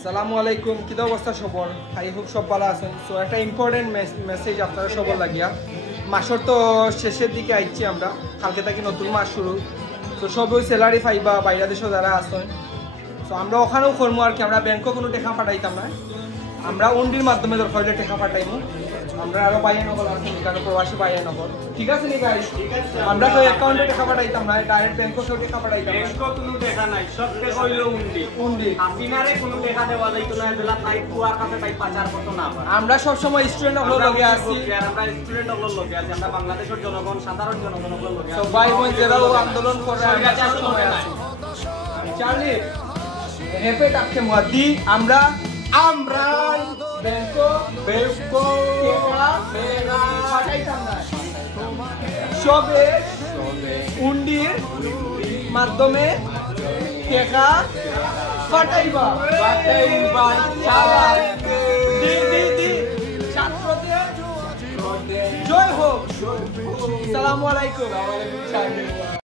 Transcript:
আসসালামু আলাইকুম, কি অবস্থা সবর? আই হোপ সব ভালো আছেন। সো একটা ইম্পর্টেন্ট মেসেজ আপনারা সবর লাগিয়া, মাসের তো শেষের দিকে আইছি আমরা, কালকে থেকে নতুন মাস শুরু। তো সবই স্যালারি পাইবা বাইরে দেশে যারা আছেন। সো আমরা ওখানেও করবো আর কি, আমরা ব্যাংকও কোনো টাকা পাঠাইতাম না, আমরা উন্ডির মাধ্যমে দরকার হলে টাকা পাঠাইমু। আমরা আরো বাইরে নকল আছেন, কারো প্রবাসী বাইরে নকল, ঠিক আছে নি ভাই? আমরা তো অ্যাকাউন্টে টাকা পাঠাইতাম না, ডাইরেক্ট ব্যাংকও কেউ টাকা পাঠাইতাম না। ব্যাংকও কোনো টাকা নাই, সব টাকা হইলো উন্ডি। উন্ডি হাসিনারে কোনো টাকা দেওয়া যাইতো না, বেলা তাই কুয়ার কাছে তাই পাচার করতো না। আমরা সব সময় স্টুডেন্ট হলো লগে আছি, আমরা স্টুডেন্ট হলো লগে আছি, আমরা বাংলাদেশের জনগণ, সাধারণ জনগণ হলো লগে তো আছি। ভাই বোন যারাও আন্দোলন করে আমরা সব সরকার সময় নাই। আছি। চার্লি রেপেট আপকে মুয়াদ্দি আমরা ব্যাংকো টাকা পাঠাইতাম না, সবে উন্ডির মাধ্যমে টাকা পাঠাইবা। ছাত্রদের জয় হোক। আসসালামু আলাইকুম।